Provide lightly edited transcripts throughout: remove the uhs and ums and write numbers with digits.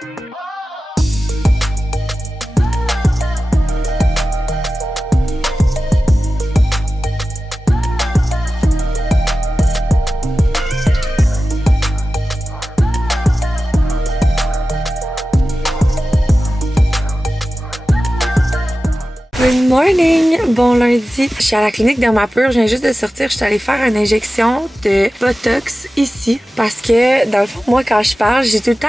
Good morning! Bon lundi, je suis à la clinique Dermapur, je viens juste de sortir, je suis allée faire une injection de Botox ici parce que dans le fond, moi quand je parle, j'ai tout le temps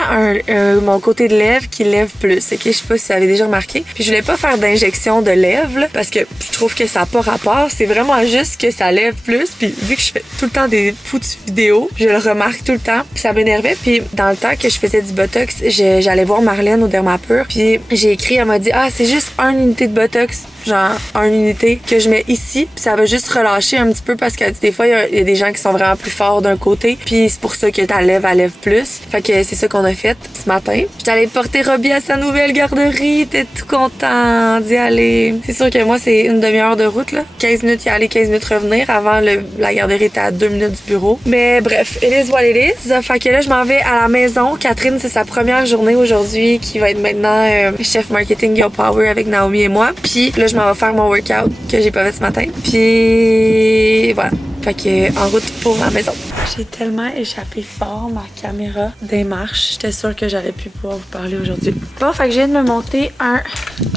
mon côté de lèvres qui lève plus, ok? Je sais pas si vous avez déjà remarqué. Puis je voulais pas faire d'injection de lèvres là, parce que je trouve que ça n'a pas rapport, c'est vraiment juste que ça lève plus. Puis vu que je fais tout le temps des foutues vidéos, je le remarque tout le temps, puis ça m'énervait. Puis dans le temps que je faisais du Botox, j'allais voir Marlène au Dermapur, puis j'ai écrit, elle m'a dit « Ah, c'est juste une unité de Botox. » genre une unité que je mets ici, puis ça va juste relâcher un petit peu parce que des fois il y a des gens qui sont vraiment plus forts d'un côté, puis c'est pour ça que ta lèvre elle lève plus. Fait que c'est ça qu'on a fait ce matin. J'étais allée porter Robbie à sa nouvelle garderie, t'es tout content d'y aller. C'est sûr que moi c'est une demi-heure de route là, 15 minutes y aller, 15 minutes revenir. Avant la garderie était à 2 minutes du bureau. Mais bref, it is what it is. Fait que là je m'en vais à la maison. Catherine c'est sa première journée aujourd'hui qui va être maintenant chef marketing Yo Power avec Naomi et moi. Puis là je m'en vais faire mon workout que j'ai pas fait ce matin. Puis voilà. Fait que en route pour la maison. J'ai tellement échappé fort ma caméra des marches. J'étais sûre que j'allais plus pouvoir vous parler aujourd'hui. Bon, fait que je viens de me monter un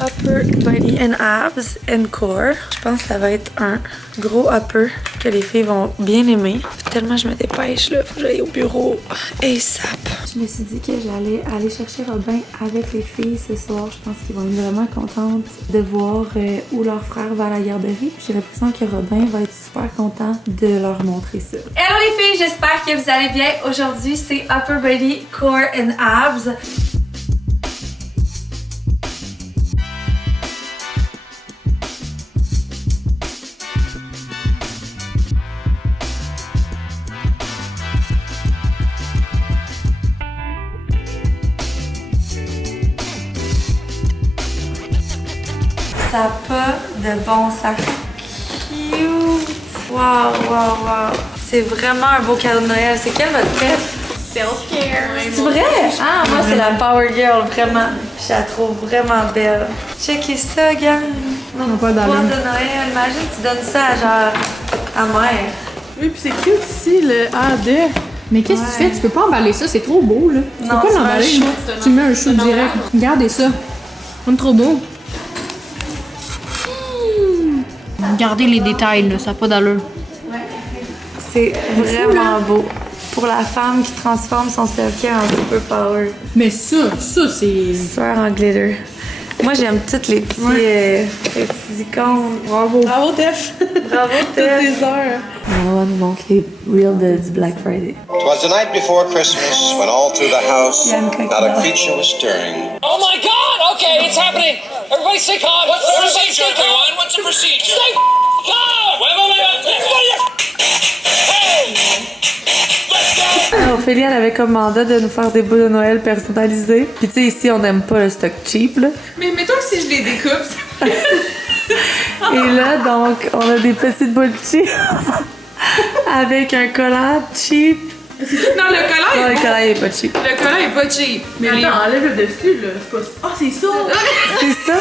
upper body and abs and core. Je pense que ça va être un gros upper que les filles vont bien aimer. Tellement je me dépêche là, faut que j'aille au bureau ASAP. Je me suis dit que j'allais aller chercher Robin avec les filles ce soir. Je pense qu'ils vont être vraiment contentes de voir où leur frère va à la garderie. J'ai l'impression que Robin va être super content de leur montrer ça. Hello les filles, j'espère que vous allez bien. Aujourd'hui, c'est Upper Body, Core and Abs. Ça n'a pas de bon sens. Cute! Wow, wow, wow! C'est vraiment un beau cadeau de Noël. C'est quel votre préf? Self-care. C'est vrai? Ah, moi, c'est la Power Girl, vraiment. Je la trouve vraiment belle. Checkez ça, gang. Notre boîte de Noël. Imagine, tu donnes ça à genre à mère. Oui, puis c'est cute ici, le A2. Mais qu'est-ce que tu fais? Tu peux pas emballer ça, c'est trop beau, là. Tu Non, peux tu pas l'emballer. Tu mets un shoot direct. Regardez ça. C'est trop beau. Regardez les détails, là, ça n'a pas d'allure. C'est vraiment beau. Pour la femme qui transforme son self-care en super power. Mais ça, c'est... Soeur en glitter. Moi, j'aime toutes les petits icônes. Bravo. Bravo, Tef. Bravo, Toutes tes heures. On nous montre les reels du Black Friday. 'Twas the night before Christmas when all through the house not a creature was stirring. Oh my God! Okay, it's happening. Everybody stay calm. What's the procedure, everyone? What's the procedure? Stay calm. Wait. Hey! Let's go. Ophélie, elle avait comme mandat de nous faire des boules de Noël personnalisées. Puis tu sais, ici, on n'aime pas le stock cheap, là. Mais mettons que si je les découpe, Et là, donc, on a des petites boules cheap avec un collant cheap. Non, le collant Non, est le bon. collant est pas cheap. Le collant est pas cheap. Mais attends, enlève le dessus, là. C'est pas... Ah, c'est ça! C'est ça?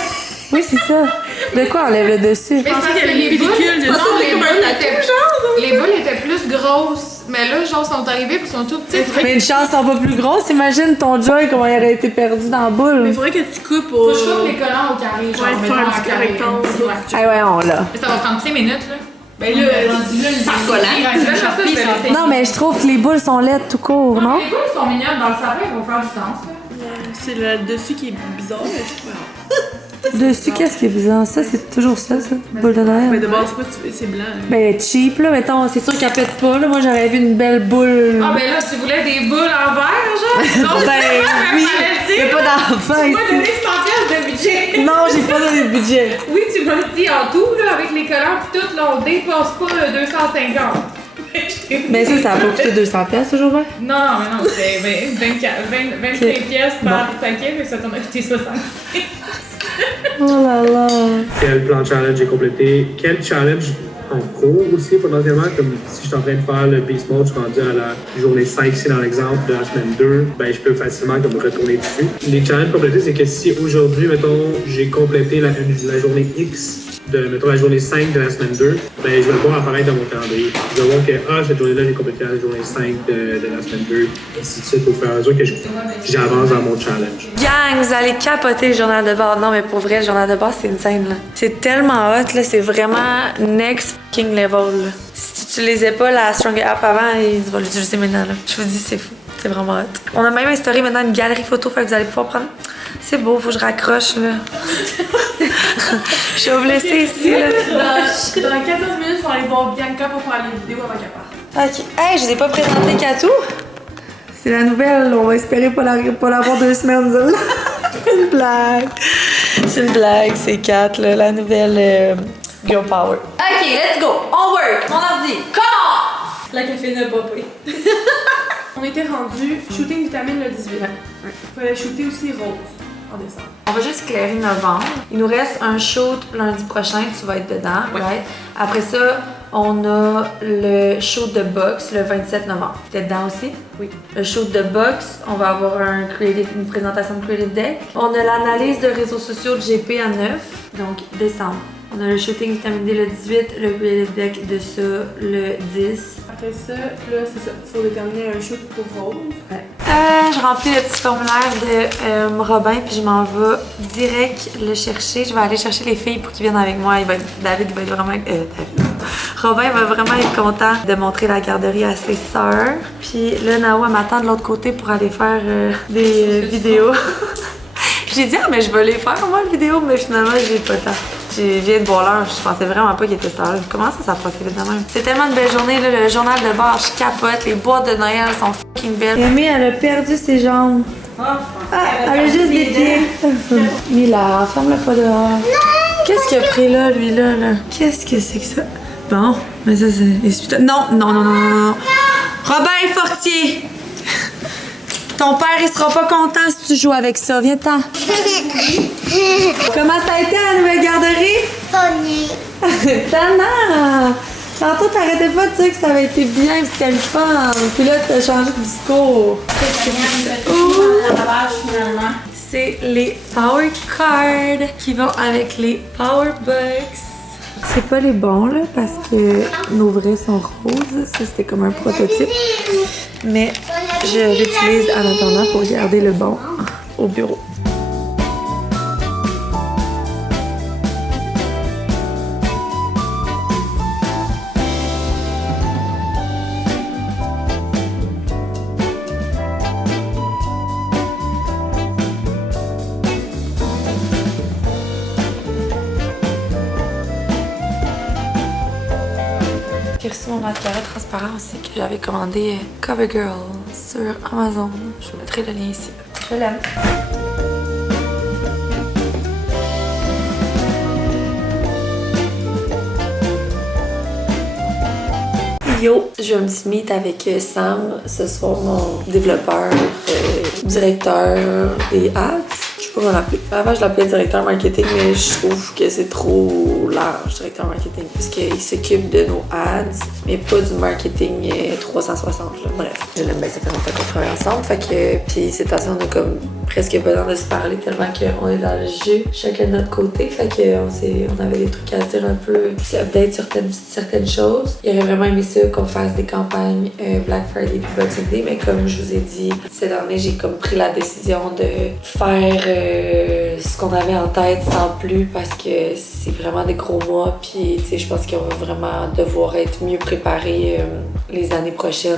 Oui, c'est ça. De quoi on lève le dessus? Je pensais qu'il y avait une pellicule dessus. Les boules étaient plus grosses, mais là, genre, sont arrivées et sont toutes petites. Mais une chance, sont pas plus grosses. Imagine ton Joy, comment il aurait été perdu dans la boule. Mais il faudrait que tu coupes au... Faut que je coupe les collants au carré, genre, Ouais, mettons faire un en petit carré. rectangle. Ah ouais, on l'a. Mais ça va prendre 5 minutes, là. Ben là, par collant. Non, mais je trouve que les boules sont laides tout court, non? Les boules sont mignonnes dans le sapin, elles vont faire du sens, là. C'est le dessus qui est bizarre, mais je sais pas. Dessus, qu'est-ce qui est bizarre? Ça, c'est toujours ça, boule de Mais Noël. de base, c'est blanc. Hein. Ben, cheap, là, mettons, c'est sûr qu'elle pète pas, là. Moi, j'aurais vu une belle boule. Ah, ben là, tu voulais des boules en verre, genre? Non, Ben, oui. Y'a pas d'enfant Tu m'as donné ici. 100$ de budget. Non, j'ai pas donné de budget. Oui, tu m'as dit en tout, là, avec les collants pis tout, là, on dépasse pas le 250. Mais ça a pas coûté 200$ aujourd'hui? Non, mais non, c'est 25 pièces par paquet, mais ça t'en a coûté 60. Oh là là. Quel plan challenge est complété? Quel challenge en cours aussi potentiellement, comme si je suis en train de faire le beast mode, je suis rendu à la journée 5, c'est dans l'exemple de la semaine 2, ben je peux facilement comme retourner dessus. Les challenges complétés, c'est que si aujourd'hui, mettons, j'ai complété la journée X de, mettons, la journée 5 de la semaine 2, ben je vais le voir apparaître dans mon calendrier. Je vais voir que, cette journée-là, j'ai complété la journée 5 de la semaine 2, et ainsi de suite, au fur et à mesure que j'avance dans mon challenge. Gang, vous allez capoter le journal de bord. Non, mais pour vrai, le journal de bord, c'est une scène, là. C'est tellement hot, là. C'est vraiment next fucking level, là. Si tu n'utilisais pas la Strong App avant, ils vont l'utiliser maintenant, là. Je vous dis, c'est fou. C'est vraiment hot. On a même instauré maintenant une galerie photo, fait que vous allez pouvoir prendre. C'est beau, faut que je raccroche, là. Je vais vous laisser ici, là. Dans 14 minutes, on va aller voir Bianca pour faire les vidéos avant qu'elle parte. OK. Hey, je vous ai pas présenté Katou. C'est la nouvelle. On va espérer pas l'avoir 2 semaines, là. C'est une blague. C'est une blague, c'est Kat, là, la nouvelle Girl Power. OK, let's go. On work. Mon ordi. Comment? La café n'a pas pris. On était rendu shooting vitamine le 18. Ouais. Fallait shooter aussi rose en décembre. On va juste éclairer novembre. Il nous reste un shoot lundi prochain, tu vas être dedans, right? Après ça, on a le shoot de boxe le 27 novembre. T'es dedans aussi? Oui. Le shoot de boxe, on va avoir une présentation de Creative Deck. On a l'analyse de réseaux sociaux de GP à 9, donc décembre. On a le shooting vitamine D le 18, le Creative Deck de ça le 10. Après ça, là, c'est ça. Il faut déterminer un shoot pour rose. Ouais. Je remplis le petit formulaire de Robin, puis je m'en vais direct le chercher. Je vais aller chercher les filles pour qu'ils viennent avec moi. David va être vraiment... Robin va vraiment être content de montrer la garderie à ses sœurs. Puis là, Nao, elle m'attend de l'autre côté pour aller faire des vidéos. J'ai dit, mais je vais les faire, moi, les vidéos, mais finalement, j'ai pas le temps. Je viens de voir l'heure, je pensais vraiment pas qu'il était sérieux. Comment ça passe vite de même? C'est tellement une belle journée, là, le journal de bord, je capote, les boîtes de Noël sont fucking belles. Amy, elle a perdu ses jambes. Elle a juste des pieds. Mila, ferme-le pas dehors. Qu'est-ce qu'il a pris là, lui, là? Qu'est-ce que c'est que ça? Bon, mais ça, c'est... Non. Robin Fortier! Ton père, il sera pas content si tu joues avec ça. Viens-t'en. Comment ça a été la nouvelle garderie? Funny. Tana! Tantôt, t'arrêtais pas de dire que ça avait été bien et c'était le fun. Puis là, t'as changé de discours. Qu'est-ce que c'est? C'est les Power Cards qui vont avec les Power Bucks. C'est pas les bons, là, parce que nos vrais sont roses. Ça, c'était comme un prototype. Mais je l'utilise en attendant pour garder le bon au bureau. J'ai reçu mon mascara transparent aussi que j'avais commandé CoverGirl sur Amazon. Je vous mettrai le lien ici. Je l'aime. Yo, je me suis meet avec Sam ce soir, mon développeur, directeur des ads. Je peux m'en appeler. Avant, je l'appelais directeur marketing, mais je trouve que c'est trop large, directeur marketing. Parce qu'il s'occupe de nos ads, mais pas du marketing 360. Là. Bref, je l'aime bien, ça fait longtemps qu'on travaille ensemble. Fait que, puis cette fois-ci, on a comme presque besoin de se parler tellement qu'on est dans le jeu, chacun de notre côté. Fait que on avait des trucs à dire un peu, update sur certaines choses. Il aurait vraiment aimé ça qu'on fasse des campagnes Black Friday puis Boxing Day, mais comme je vous ai dit, cette année, j'ai comme pris la décision de faire ce qu'on avait en tête sans plus parce que c'est vraiment des gros mois puis tu sais je pense qu'on va vraiment devoir être mieux préparés les années prochaines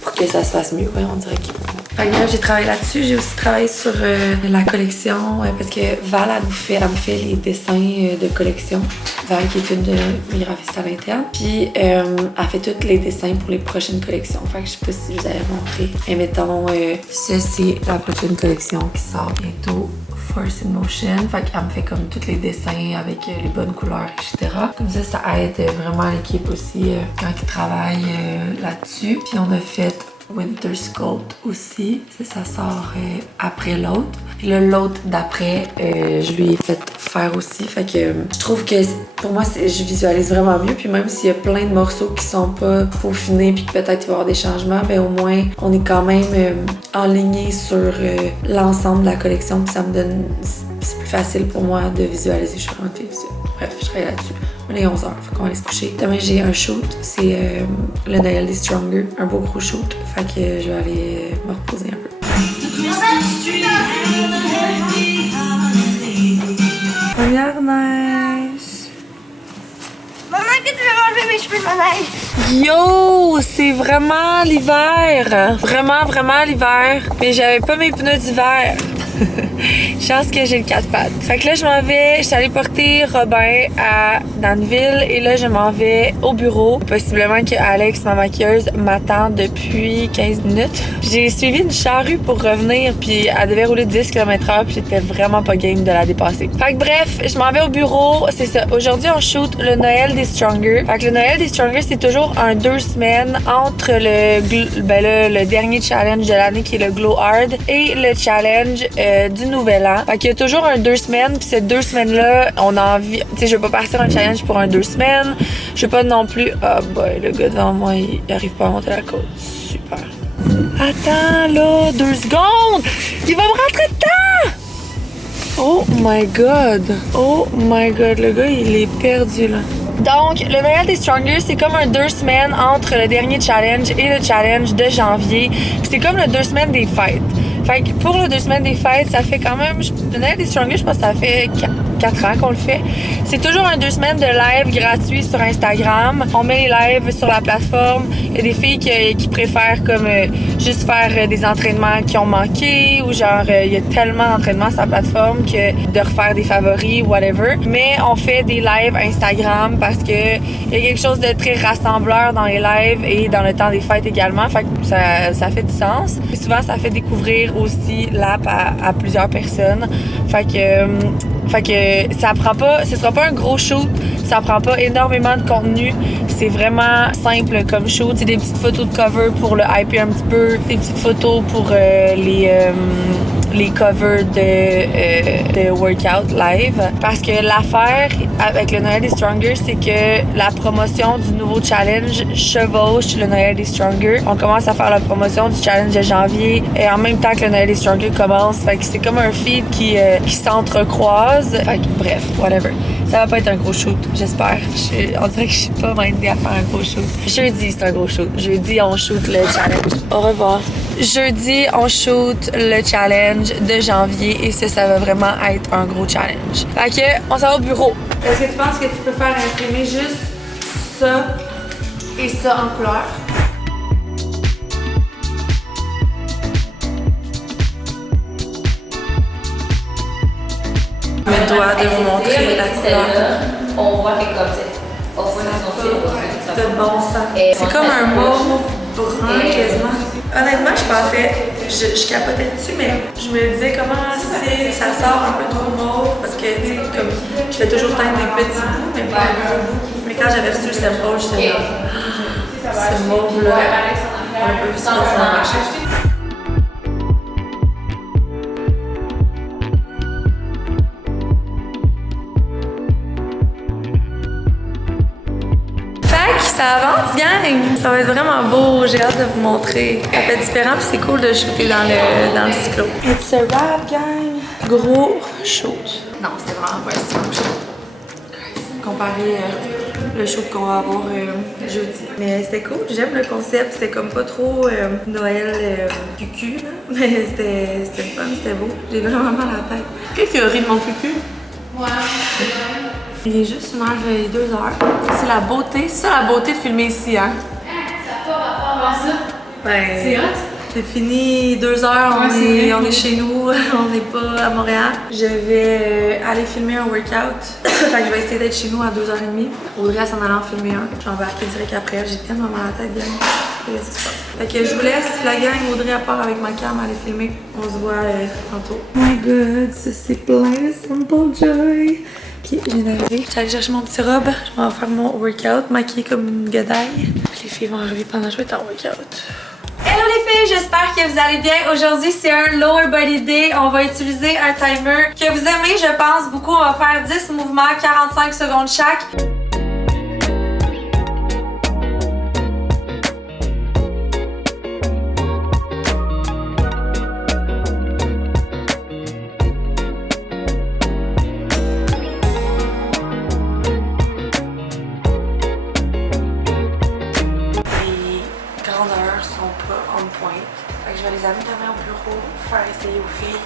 pour que ça se fasse mieux. Ouais, on dirait que... Fait que là, j'ai travaillé là-dessus. J'ai aussi travaillé sur la collection parce que Val, elle me fait les dessins de collection. Val, qui est une de mes graphistes à l'interne. Puis, elle fait tous les dessins pour les prochaines collections. Fait que je sais pas si je vous avais montré. Et mettons, ça, c'est la prochaine collection qui sort bientôt. Force in Motion. Fait qu'elle me fait comme tous les dessins avec les bonnes couleurs, etc. Comme ça aide vraiment l'équipe aussi quand ils travaillent là-dessus. Puis on a fait Winter Sculpt aussi. Ça sort après l'autre. Puis là, l'autre d'après, je lui ai fait faire aussi. Fait que je trouve que pour moi, je visualise vraiment mieux. Puis même s'il y a plein de morceaux qui sont pas peaufinés puis que peut-être il va y avoir des changements, ben au moins on est quand même enligné sur l'ensemble de la collection. Puis ça me donne... C'est plus facile pour moi de visualiser. Je suis vraiment visuelle. Bref, je travaille là-dessus. On est 11h, faut qu'on aille se coucher. Demain, j'ai un shoot. C'est le Noël des Stronger. Un beau gros shoot. Fait que je vais aller me reposer un peu. Première neige. Maman, que tu veux m'enlever mes cheveux de ma neige? Yo, c'est vraiment l'hiver. Vraiment, vraiment l'hiver. Mais j'avais pas mes pneus d'hiver. Chance que j'ai le 4 pattes. Fait que là, je m'en vais. Je suis allée porter Robin à Danville et là, je m'en vais au bureau. Possiblement que Alex, ma maquilleuse, m'attend depuis 15 minutes. J'ai suivi une charrue pour revenir puis elle devait rouler 10 km/h puis j'étais vraiment pas game de la dépasser. Fait que bref, je m'en vais au bureau. C'est ça. Aujourd'hui, on shoot le Noël des Stronger. Fait que le Noël des Stronger, c'est toujours un 2 semaines entre le dernier challenge de l'année qui est le Glow Hard et le challenge du Nouvel An. Fait qu'il y a toujours un 2 semaines, puis ces 2 semaines-là, on a envie... Tu sais, je veux pas partir un challenge pour un 2 semaines. Je veux pas non plus... Ah, boy, le gars devant moi, il arrive pas à monter la côte. Super. Attends, là, 2 secondes! Il va me rentrer dedans! Oh my God! Oh my God, le gars, il est perdu, là. Donc, le Noël des Stronger, c'est comme un 2 semaines entre le dernier challenge et le challenge de janvier. Puis c'est comme le 2 semaines des fêtes. Fait que pour le 2 semaines des fêtes, ça fait quand même... Le Noël des Stronger, je pense que ça fait 4 ans qu'on le fait. C'est toujours un 2 semaines de live gratuit sur Instagram. On met les lives sur la plateforme. Il y a des filles qui préfèrent comme juste faire des entraînements qui ont manqué ou genre il y a tellement d'entraînements sur la plateforme que de refaire des favoris, whatever. Mais on fait des lives Instagram parce que il y a quelque chose de très rassembleur dans les lives et dans le temps des fêtes également. Fait que ça fait du sens. Et souvent, ça fait découvrir aussi l'app à plusieurs personnes. Fait que ça prend pas, ce sera pas un gros shoot, ça prend pas énormément de contenu, c'est vraiment simple comme shoot, c'est des petites photos de cover pour le hyper un petit peu, des petites photos pour les covers de workout live. Parce que l'affaire avec le Noël des Stronger, c'est que la promotion du nouveau challenge chevauche le Noël des Stronger. On commence à faire la promotion du challenge de janvier et en même temps que le Noël des Stronger commence. Fait que c'est comme un feed qui s'entrecroise. Fait que bref, whatever. Ça va pas être un gros shoot, j'espère. On dirait que je suis pas mindée à faire un gros shoot. Jeudi, c'est un gros shoot. Jeudi, on shoot le challenge. Au revoir. Jeudi, on shoot le challenge de janvier et ça va vraiment être un gros challenge. Fait que, on s'en va au bureau. Est-ce que tu penses que tu peux faire imprimer juste ça et ça en couleur? Je me dois de vous montrer la couleur. On voit que comme c'est de bon sens. C'est comme un mauve brun quasiment. Honnêtement, je pensais, je capotais dessus, mais je me disais comment ça sort un peu trop mauve parce que, tu sais, comme je fais toujours teindre des petits bouts, mais pas un gros bout. Mais quand j'avais reçu le sample, j'étais là, ce mauve-là, un peu ça marche. Ça avance, gang! Ça va être vraiment beau, j'ai hâte de vous montrer. Ça fait différent puis c'est cool de shooter dans le cyclo. It's a wrap, gang! Gros shoot. Non, c'était vraiment pas un si gros shoot. Comparé le shoot qu'on va avoir jeudi. Mais c'était cool, j'aime le concept, c'était comme pas trop Noël cucu, là. Mais c'était fun, c'était beau. J'ai vraiment mal à la tête. Qu'est-ce qui a ri de mon cucu? Ouais. Il est juste une heure et 2 heures. C'est la beauté. C'est ça la beauté de filmer ici, hein? Ça n'a pas rapport à ça. Ben, c'est hot. C'est fini 2 heures, on est chez nous, on n'est pas à Montréal. Je vais aller filmer un workout. Fait que je vais essayer d'être chez nous à 2h30. Audrey s'en allant en filmer un. Je vais embarquer direct après. J'ai tellement mal à la tête, gang. Qu'est-ce qui se passe? Fait que je vous laisse, la gang. Audrey à part avec ma cam, aller filmer. On se voit tantôt. Oh my god, ça c'est plein de Simple Joy. Ok, je viens d'arriver. J'allais chercher mon petit robe. Je vais faire mon workout, maquillée comme une godaille. Les filles vont arriver pendant que je vais être en workout. Hello les filles, j'espère que vous allez bien. Aujourd'hui, c'est un lower body day. On va utiliser un timer que vous aimez, je pense, beaucoup. On va faire 10 mouvements, 45 secondes chaque. Fait que je vais les amener demain au bureau, faire essayer aux filles.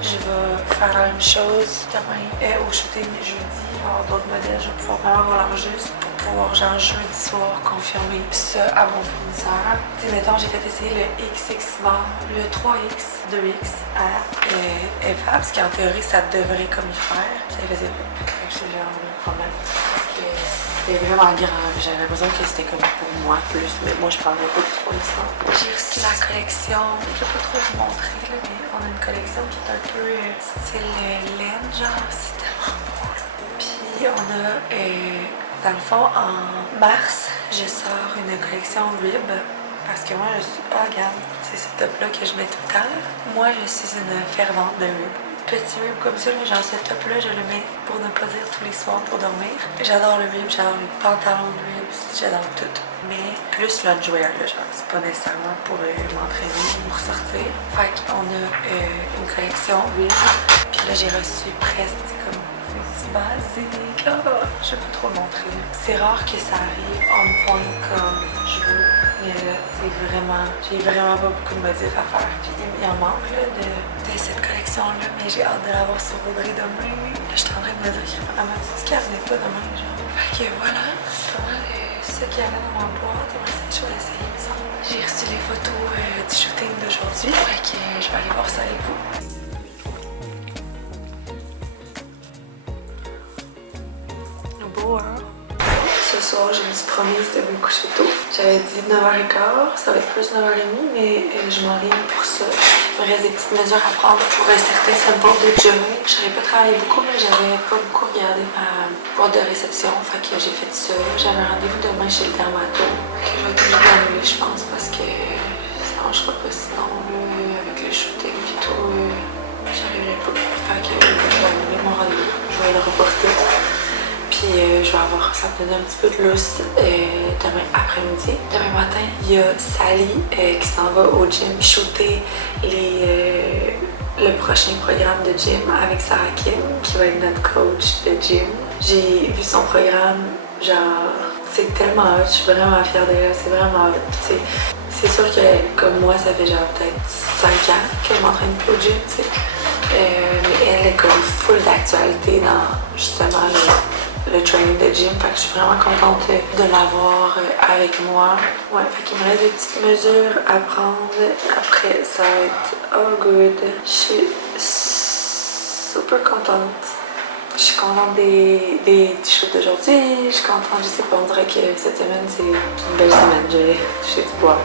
Je vais faire la même chose demain au shooting jeudi. Alors d'autres modèles, je vais pouvoir vraiment avoir leur juste pour pouvoir genre jeudi soir confirmer ça à mon fournisseur. Tu sais, mettons, j'ai fait essayer le XX bar, le 3X, 2X à Eva, parce qu'en théorie, ça devrait comme y faire. Ça ne faisait pas. Fait que j'ai genre un problème. C'était vraiment grave, j'avais l'impression que c'était comme pour moi plus, mais moi je parlerais pas du 3X. J'ai reçu la collection, je vais pas trop vous montrer là, mais on a une collection qui est un peu style laine, genre c'est tellement beau. Puis on a, dans le fond, en mars, je sors une collection rib. Parce que moi je suis, regarde, c'est ce top là que je mets tout le temps. Moi je suis une fervente de rib. Petit rib comme ça, genre ce top là, je le mets pour ne pas dire tous les soirs pour dormir. J'adore le rib, j'adore les pantalons de rib, j'adore tout. Mais plus loungewear, là, genre c'est pas nécessairement pour m'entraîner ou pour sortir. Fait qu'on a une collection rib, puis là j'ai reçu presque comme un petit basique. Oh, je peux pas trop le montrer. C'est rare que ça arrive on point comme je veux. Mais là, j'ai vraiment pas beaucoup de modifs à faire. Puis il en manque là, de cette collection-là, mais j'ai hâte de l'avoir sur Audrey demain. Là, je suis en train de me dire qu'il qu'elle venait pas demain, genre. Fait que voilà, c'est pas mal ce qu'il y avait dans ma boîte. Après, c'est chaud d'essayer, il me semble. J'ai reçu les photos du shooting d'aujourd'hui, fait que je vais aller voir ça avec vous. Beau, hein? Ce soir, je me suis promise de me coucher tôt. J'avais dit 9h15, ça va être plus 9h30, mais je m'enligne pour ça. Il me reste des petites mesures à prendre pour certains samples de jogging. Je n'aurais pas travaillé beaucoup, mais j'avais pas beaucoup regardé ma boîte de réception. Fait que j'ai fait ça. J'avais un rendez-vous demain chez le dermato que je vais être obligée d'annuler, je pense, parce que ça ne marchera pas sinon, avec le shooting et tout, j'arriverai pas. Fait que je vais annuler mon rendez-vous. Je vais le reporter. Puis je vais avoir, ça me donne un petit peu de lousse demain après-midi. Demain matin, il y a Sally qui s'en va au gym shooter le prochain programme de gym avec Sarah Kim, qui va être notre coach de gym. J'ai vu son programme, genre, c'est tellement hot, je suis vraiment fière d'elle, c'est vraiment hot. C'est sûr que comme moi, ça fait genre peut-être 5 ans que je m'entraîne plus au gym, tu sais. Mais elle est comme full d'actualité dans justement le training de gym, fait que je suis vraiment contente de l'avoir avec moi. Ouais, fait qu'il me reste des petites mesures à prendre. Après, ça va être all good. Je suis super contente. Je suis contente des shoots d'aujourd'hui. Je suis contente, je sais pas, on dirait que cette semaine, c'est une belle semaine. J'ai touché du bois.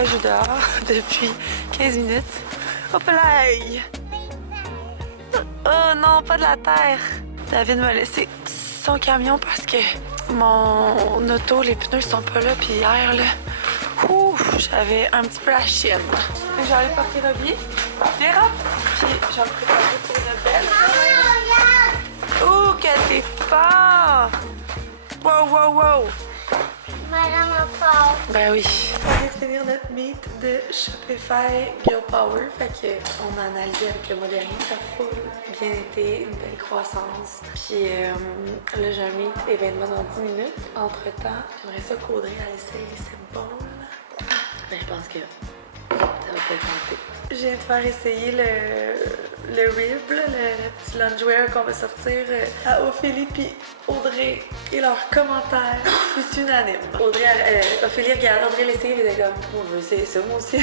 Je suis dehors depuis 15 minutes. Hop là! Oh non, pas de la terre! David m'a laissé son camion parce que mon auto, les pneus sont pas là. Puis hier, là, j'avais un petit peu la chienne. Je vais aller porter Robbie. Dérobe! Puis j'en préparer pour une belle. Oh, qu'elle t'es fort! Wow, wow, wow! Madame a peur. Ben oui. On vient de finir notre meet de Shopify Girl Power. Fait qu'on a analysé avec le mois dernier. Ça a full bien été, une belle croissance. Puis là, j'ai un meet événement dans 10 minutes. Entre-temps, j'aimerais ça qu'Audrey essaye les symboles. Ben, je pense que ça va pas être tenté. Je viens de faire essayer le rib, le petit loungewear qu'on va sortir à Ophélie puis Audrey. Et leur commentaire fut unanime. Ophélie regarde Audrey l'essayer et elle était comme, moi je veux essayer ça moi aussi.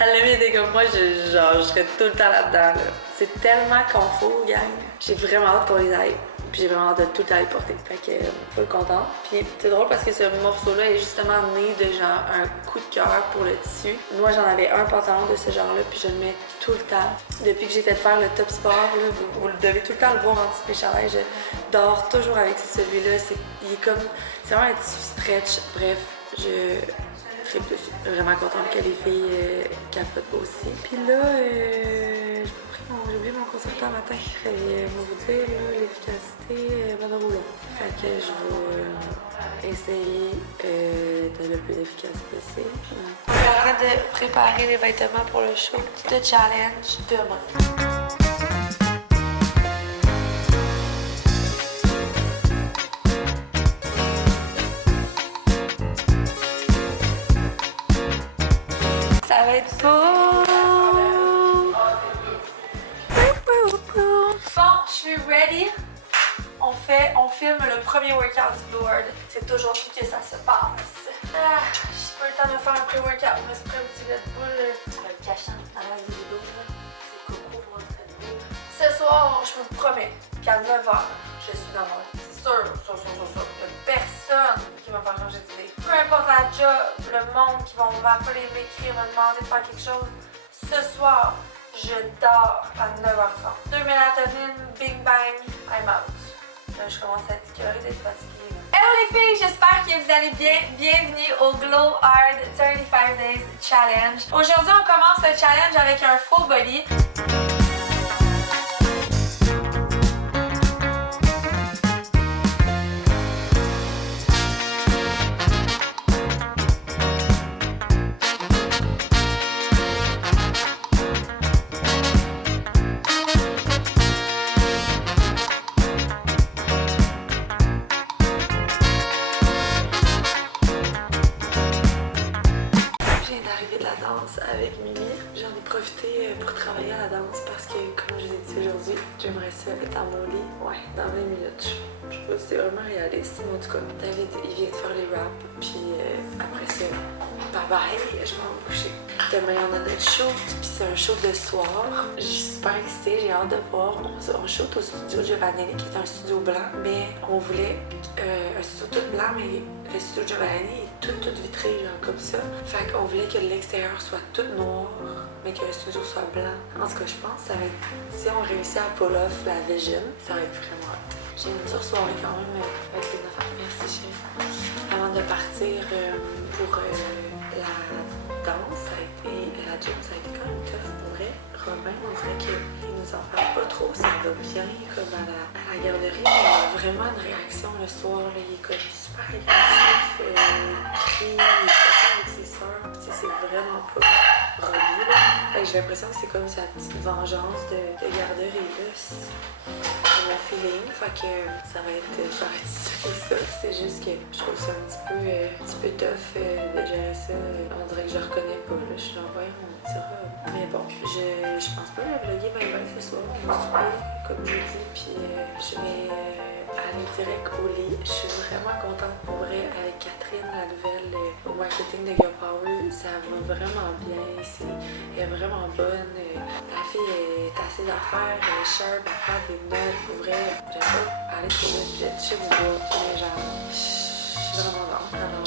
Elle l'a mis, elle était comme, moi je serais tout le temps là-dedans. Là. C'est tellement confort, gang. J'ai vraiment hâte qu'on les aille Puis j'ai vraiment hâte de tout aller porter. Fait que full contente. Puis c'est drôle parce que ce morceau-là est justement né de genre un coup de cœur pour le tissu. Moi j'en avais un pantalon de ce genre-là, puis je le mets tout le temps. Depuis que j'ai fait faire le top sport, là, vous devez tout le temps le voir en dessous de mes chandails. Je dors toujours avec celui-là. Il est comme. C'est vraiment un tissu stretch. Bref, je tripe dessus. Vraiment contente que les filles capotent aussi. Puis là, j'ai oublié mon consultant matin. On va vous dire l'efficacité va de rouleau. Fait que je vais essayer d'être le plus efficace possible. On est en train de préparer les vêtements pour le show de challenge demain. Ça va être beau! Bon, je suis ready. On filme le premier workout du board. C'est aujourd'hui que ça se passe. J'ai pas eu le temps de faire un pré-workout. On va se prendre un petit Red Bull. Ça va être cachant dans la vidéo. C'est coco pour notre Red Bull. Ce soir, je vous promets qu'à 9h, je suis dans mon lit. C'est sûr. Il y a personne qui va me faire changer d'idée. Peu importe la job, le monde qui vont m'appeler, m'écrire, me demander de faire quelque chose. Ce soir, je dors à 9h30. 2 mélatonine, bing bang, I'm out. Là, je commence à être écœurée d'être fatiguée. Hello les filles, j'espère que vous allez bien. Bienvenue au Glow Hard 35 Days Challenge. Aujourd'hui, on commence le challenge avec un full body. Avec Mimi. J'en ai profité pour travailler à la danse parce que, comme je vous ai dit aujourd'hui, j'aimerais ça être dans mon lit, dans 20 minutes. Je sais pas si c'est vraiment réaliste, mais en tout cas, David, il vient de faire les raps, puis après ça, bye bye, je m'en vais me coucher. Demain, on a notre shoot, puis c'est un show de soir. Je suis super excitée, j'ai hâte de voir. On shoot au studio Giovannelli, qui est un studio blanc, mais on voulait un studio tout blanc, mais le studio Giovannelli est tout vitré, genre comme ça. Fait qu'on voulait que l'extérieur soit tout noir, mais que le studio soit blanc. En tout cas, je pense que ça va être, si on réussit à pull off la vision, ça va être vraiment hot. J'ai une dure soirée quand même avec les affaires. Merci chérie. Avant de partir pour la danse, ça a été, la gym, ça a été quand même tough pour vrai. Robin, on dirait qu'il nous en parle pas trop, ça va bien comme à la garderie, mais il a vraiment une réaction le soir, là, il est comme super agressif, il crie, il est pas avec ses sœurs, c'est vraiment pas Robbie là. Fait que j'ai l'impression que c'est comme sa petite vengeance de garderie là. C'est mon feeling, fait que ça va être ça. C'est juste que je trouve ça un petit peu tough de gérer ça. On dirait que je reconnais pas, là. Je suis genre, ouais, on dira. Mais bon, je pense pas le vlogger bien ce soir. Je vais souper, comme je dis, puis je vais aller direct au lit. Je suis vraiment contente pour vrai avec Catherine, la nouvelle au marketing de Girl Power. Ça va vraiment bien. Elle est vraiment bonne. La fille est assez d'affaires, elle est sharp, elle prend des notes. Pour vrai, j'aime pas aller trop vite, je touche du bois, mais genre, je suis vraiment dans. Alors,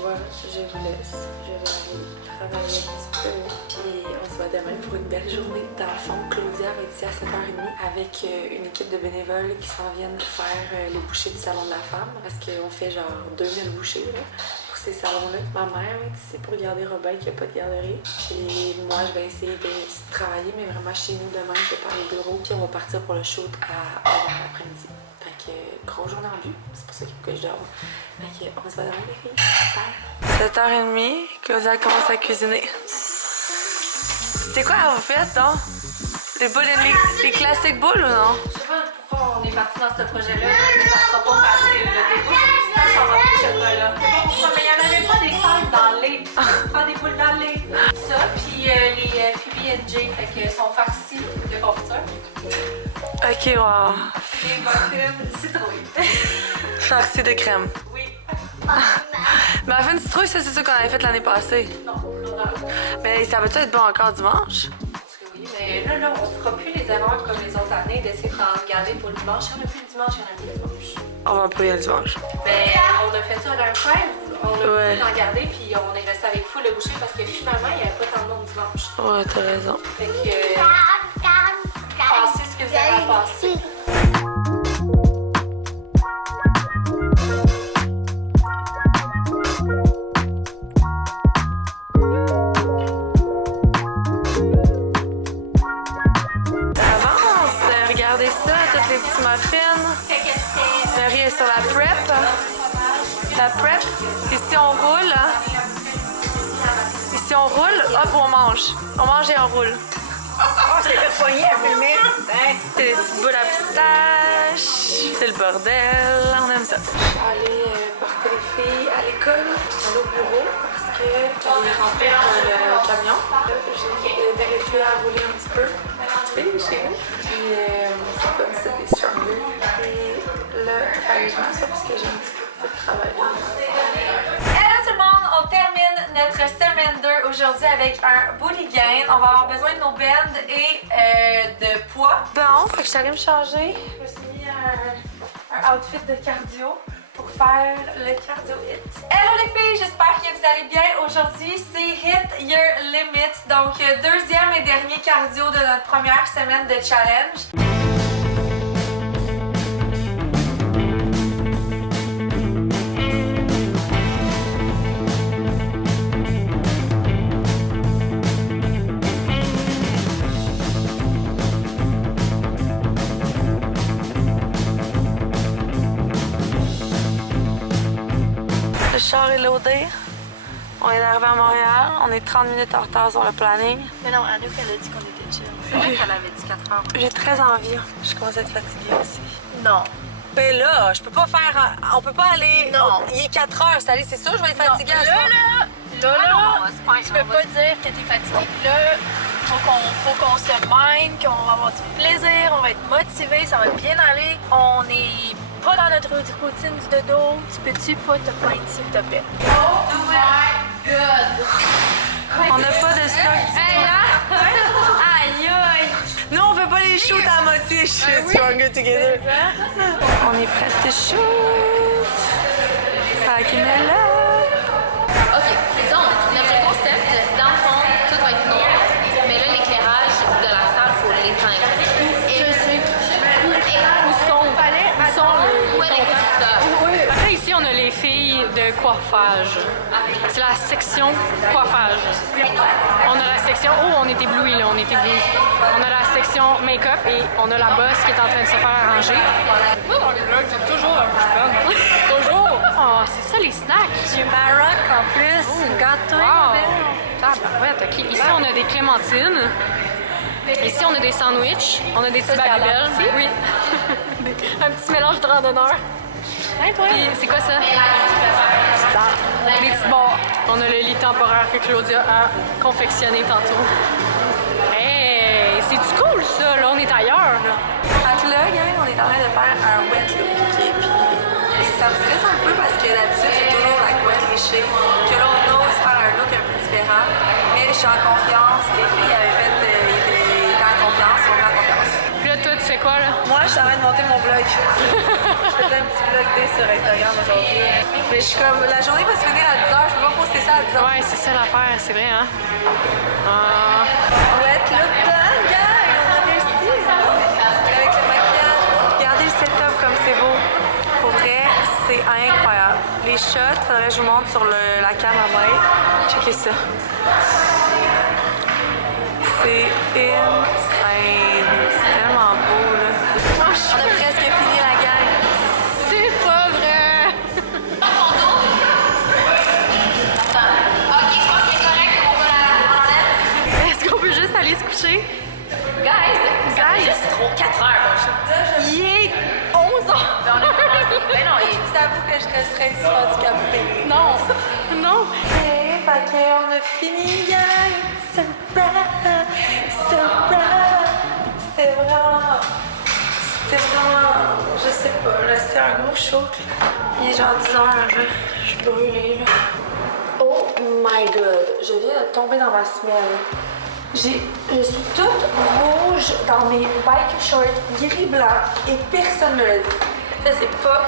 voilà, je vous laisse. Je vais aller travailler un petit peu. Puis on se voit demain pour une belle journée. Dans le fond, Claudia va être ici à 7h30 avec une équipe de bénévoles qui s'en viennent faire les bouchées du salon de la femme. Parce qu'on fait genre 2000 bouchées là, pour ces salons-là. Ma mère va être ici pour garder Robin qui n'a pas de garderie. Puis moi, je vais essayer de travailler, mais vraiment chez nous demain, je vais faire le bureau. Puis on va partir pour le shoot à l'après-midi. Fait que grosse journée en vue. C'est pour ça qu'il faut que je dorme. Fait que on se voit demain les filles. Bye! 7h30, Claudia commence à cuisiner. C'est quoi vous faites, non? Les boules, les classiques boules ou non? Je sais pas pourquoi on est parti dans ce projet-là, mais ça sera pas facile. Des boules de pistache en rempli de chocolat. Je sais pas pourquoi, mais il n'y en avait pas des salles dans le lait. Tu prends des boules dans le lait. Ça, puis les PB&J, fait que sont farcis de confiture. Ok, wow. Les muffins citrouilles. Farcis de crème. Oui. Muffins citrouille, ça c'est ça qu'on avait fait l'année passée. Non, non. Mais ça va-tu être bon encore dimanche? Parce que oui, Mais là, on ne fera plus les erreurs comme les autres années d'essayer d'en regarder pour le dimanche. Il n'y en a plus le dimanche, il y en a plus le dimanche. On va pas y aller dimanche. Ben, on a fait ça à l'heure faire. On a voulu en regarder, puis on est resté avec full le boucher parce que finalement, il n'y avait pas tant de monde dimanche. Ouais, t'as raison. Fait que. Passez ce que vous avez à passer. Regardez ça, tous les petits muffins. Le riz est sur la prep. La prep. Ici, on roule. Ici, on roule. Hop, on mange. On mange et on roule. Oh, c'est fait poigner à filmer. C'est des petites boules à pistache. C'est le bordel. On aime ça. Je suis allée porter les filles à l'école. Je suis allée au bureau parce que j'allais remplir le camion. J'ai aidé les filles à rouler un petit peu. Chez nous. Puis c'est comme ça des stronger. Et là, sérieusement, ça parce que j'ai un petit peu de travail. Hello tout le monde! On termine notre semaine 2 aujourd'hui avec un booty gain. On va avoir besoin de nos bands et de poids. Bon, fait que je suis allée me changer. Je me suis mis un outfit de cardio pour faire le cardio hit. Hello les filles, j'espère que vous allez bien. Aujourd'hui, c'est Hit Your Limit. Donc, deuxième et dernier cardio de notre première semaine de challenge. Le char est loadé. On est arrivé à Montréal. On est 30 minutes en retard sur le planning. Mais non, Anouk, elle a dit qu'on était chill. C'est vrai qu'elle avait dit 4 heures. J'ai très envie. Je commence à être fatiguée aussi. Non. Ben là, je peux pas faire... On peut pas aller... Non. Il est 4 heures, c'est allé, c'est sûr, je vais être fatiguée à ce moment. Tu peux pas dire que t'es fatiguée. Là, faut qu'on se mind, qu'on va avoir du plaisir, on va être motivé, ça va bien aller. On est pas dans notre routine du dodo. Tu peux-tu pas te plaindre, s'il te plaît? Oh my god! On n'a pas de stock. Aïe aïe! Nous, on fait pas les shoots à moitié. Je suis stronger together. On est prêts de shoot. Ça qui est là. Ok, donc notre concept, dans le fond, tout va être noir. Mais là, l'éclairage de la salle, il faut l'éteindre. Et je sais. Où sont les conducteurs? Après, ici, on a les filles de coiffage. C'est la section coiffage. On a la section... Oh, on est éblouis, là. On est éblouis. On a la section make-up et on a la boss qui est en train de se faire arranger. Moi, dans les vlogs, j'ai toujours un bouche pleine. Toujours! Oh, c'est ça, les snacks! Du Maroc en plus. Gâteau. Wow! Tabarouette, OK. Ici, on a des clémentines. Ici, on a des sandwichs. On a des petits babybel. Oui. Un petit mélange de randonneurs. Puis, c'est quoi ça? Des petits bords. On a le lit temporaire que Claudia a confectionné tantôt. Hey! C'est-tu cool, ça? Là, on est ailleurs, là. Fait que là, gang, on est en train de faire un wet look. Okay? Puis ça me stresse un peu parce que d'habitude, j'ai toujours la couette léchée. Que là, on ose faire un look un peu différent. Mais je suis en confiance. Les filles avaient fait... Ils étaient en confiance. On est en confiance. Puis là, toi, tu fais quoi, là? Moi, je suis en train de monter mon vlog. Je faisais un petit vlog day sur Instagram aujourd'hui. Mais je suis comme, la journée va se finir à 10h, je peux pas poster ça à 10h. Ouais, c'est ça l'affaire, c'est vrai, hein? Wet look done, guys! On a réussi! Avec le maquillage. Regardez le setup comme c'est beau. Pour vrai, c'est incroyable. Les shots, faudrait que je vous montre sur la cam à main. Checkez ça. C'est insane. C'est tellement beau, là. On a presque fini la gang. C'est pas vrai! Ok, je pense qu'il est correct, on va l'enlever. Est-ce qu'on peut juste aller se coucher? Guys, c'est trop 4 heures. Il est 11h! Mais non, je t'avoue que je resterais ici handicapée. Non! Non! Ok, fait qu'on a fini, gang! Surprise! C'était vraiment... Je sais pas, là, c'était un gros show. Il est genre 10h, là. Je suis brûlée, là. Oh my god! Je viens de tomber dans ma semelle. Je suis toute rouge dans mes bike shorts gris-blanc et personne ne me l'a dit. Ça, c'est pas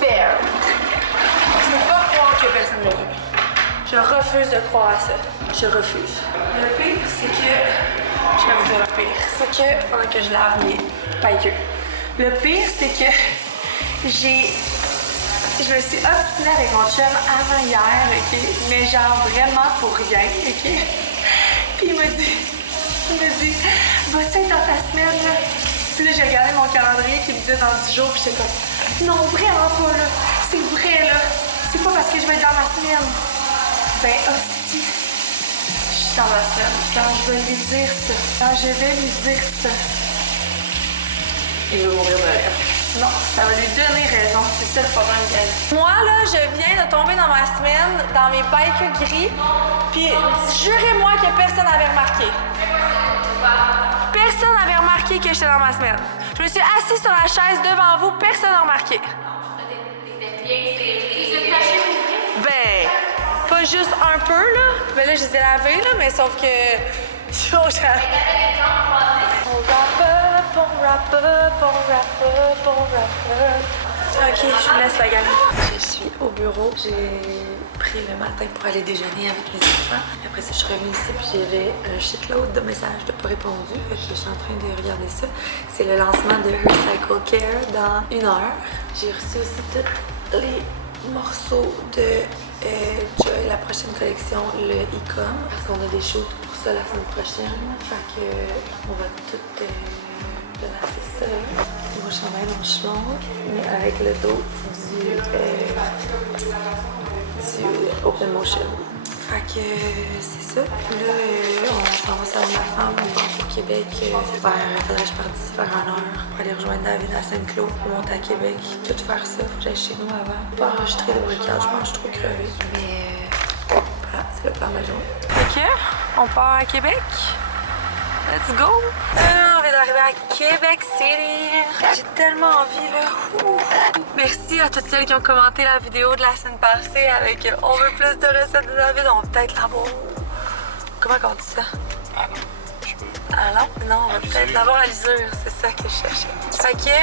fair. Je peux pas croire que personne ne l'a vu. Je refuse de croire à ça. Je refuse. Le pire, c'est que... Je vais vous dire le pire. C'est que... Pendant que je lave mes bikers. Le pire, c'est que je me suis obstinée avec mon chum avant hier, OK? Mais genre vraiment pour rien, OK? Puis il me dit, vas-tu être dans ta semaine, là? Puis là, j'ai regardé mon calendrier qui me disait dans 10 jours, puis j'étais comme, non, vraiment pas, là. C'est vrai, là. C'est pas parce que je vais être dans ma semaine. Ben, hostie. Je suis dans ma semaine. Quand je vais lui dire ça. Quand je vais lui dire ça. Il va mourir de rêve. Non, ça va lui donner raison. C'est ça le problème, guys. Moi, là, je viens de tomber dans ma semaine, dans mes bikes gris, puis jurez-moi que personne n'avait remarqué. Personne n'avait remarqué que j'étais dans ma semaine. Je me suis assise sur la chaise devant vous, personne n'a remarqué. Ben, pas juste un peu, là. Ben là, je les ai lavés, là, mais sauf que... On wrap up. Ok, je vous laisse la gang. Je suis au bureau. J'ai pris le matin pour aller déjeuner avec mes enfants. Après ça, je suis revenue ici puis j'avais un shitload de messages de pas répondus. Fait que je suis en train de regarder ça. C'est le lancement de Her Cycle Care dans 1 heure. J'ai reçu aussi tous les morceaux de Joy, la prochaine collection, le e-com. Parce qu'on a des shoots pour ça la semaine prochaine. Fait que on va tout placer ça. Mon chandail manche longue, mais avec le dos du Open Motion. Fait que c'est ça. Là, on s'en va savoir ma femme, on va au Québec. Faudrait que je parte d'ici vers 1 heure pour aller rejoindre David à Saint-Claude pour monter à Québec. Tout faire ça, faut que j'aille chez nous avant. Pas enregistrer le workout, je mange trop crevé. Mais voilà, c'est le plan de la journée. Ok, on part à Québec. Let's go! On vient d'arriver à Québec City. J'ai tellement envie, là. Ouh. Merci à toutes celles qui ont commenté la vidéo de la semaine passée avec « On veut plus de recettes de David ». On va peut-être l'avoir. Comment on dit ça? Non, on va peut-être l'avoir à l'usure. C'est ça que je cherchais. Fait que,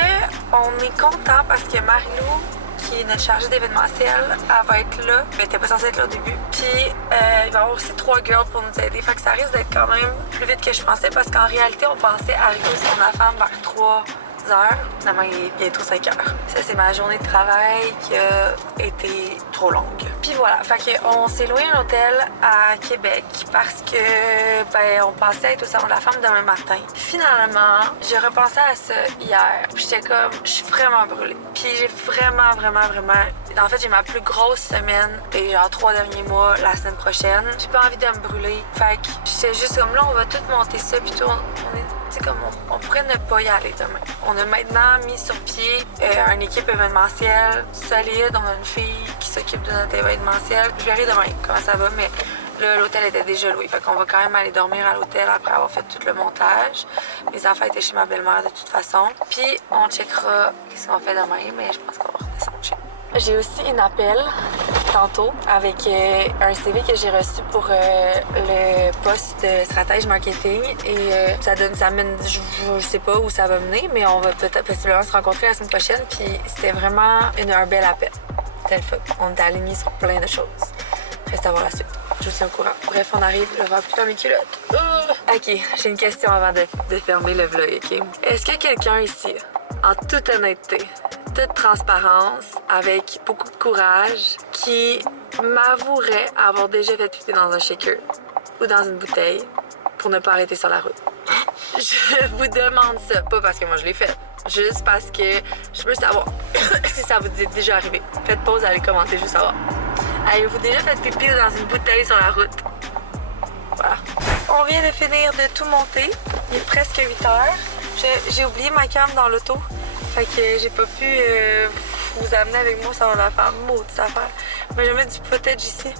on est content parce que Marie-Lou, qui est notre chargée d'événementiel, elle va être là. Mais elle était pas censée être là au début. Puis, il va y avoir aussi 3 girls pour nous aider. Fait que ça risque d'être quand même plus vite que je pensais parce qu'en réalité, on pensait arriver sur ma femme vers 3 heures. Finalement, il est bientôt 5 heures. Ça, c'est ma journée de travail qui a été trop longue. Puis voilà, fait qu'on s'est loué un hôtel à Québec parce que, ben, on pensait être au salon de la femme demain matin. Finalement, j'ai repensé à ça hier. Puis j'étais comme, je suis vraiment brûlée. Puis j'ai vraiment... En fait, j'ai ma plus grosse semaine des genre 3 derniers mois la semaine prochaine. J'ai pas envie de me brûler. Fait que j'étais juste comme là, on va tout monter ça. Puis tout, on est, tu sais, comme on pourrait ne pas y aller demain. On a maintenant mis sur pied une équipe événementielle solide. On a une fille qui s'occupe de notre événementiel. Je verrai demain comment ça va, mais là, l'hôtel était déjà loué. Fait qu'on va quand même aller dormir à l'hôtel après avoir fait tout le montage. Mes enfants étaient chez ma belle-mère de toute façon. Puis on checkera qu'est-ce qu'on fait demain, mais je pense qu'on va redescendre chez nous. J'ai aussi un appel tantôt avec un CV que j'ai reçu pour le poste de stratège marketing et ça mène, je sais pas où ça va mener, mais on va peut-être possiblement se rencontrer la semaine prochaine. Puis c'était vraiment un bel appel. C'était le fun. On est alignés sur plein de choses. Reste à voir la suite. Je vous tiens au courant. Bref, on arrive, le voir plus dans mes culottes. Ok, j'ai une question avant de fermer le vlog, ok? Est-ce que quelqu'un ici, en toute honnêteté, toute transparence, avec beaucoup de courage, qui m'avouerait avoir déjà fait pipi dans un shaker ou dans une bouteille pour ne pas arrêter sur la route? Je vous demande ça, pas parce que moi je l'ai fait, juste parce que je veux savoir si ça vous est déjà arrivé. Faites pause, allez commenter, je veux savoir. Avez-vous déjà fait pipi dans une bouteille sur la route? Voilà. On vient de finir de tout monter. Il est presque 8 heures. J'ai oublié ma cam dans l'auto. Fait que j'ai pas pu vous amener avec moi sur la femme. Maudite affaire. Mais je vais mettre du footage ici.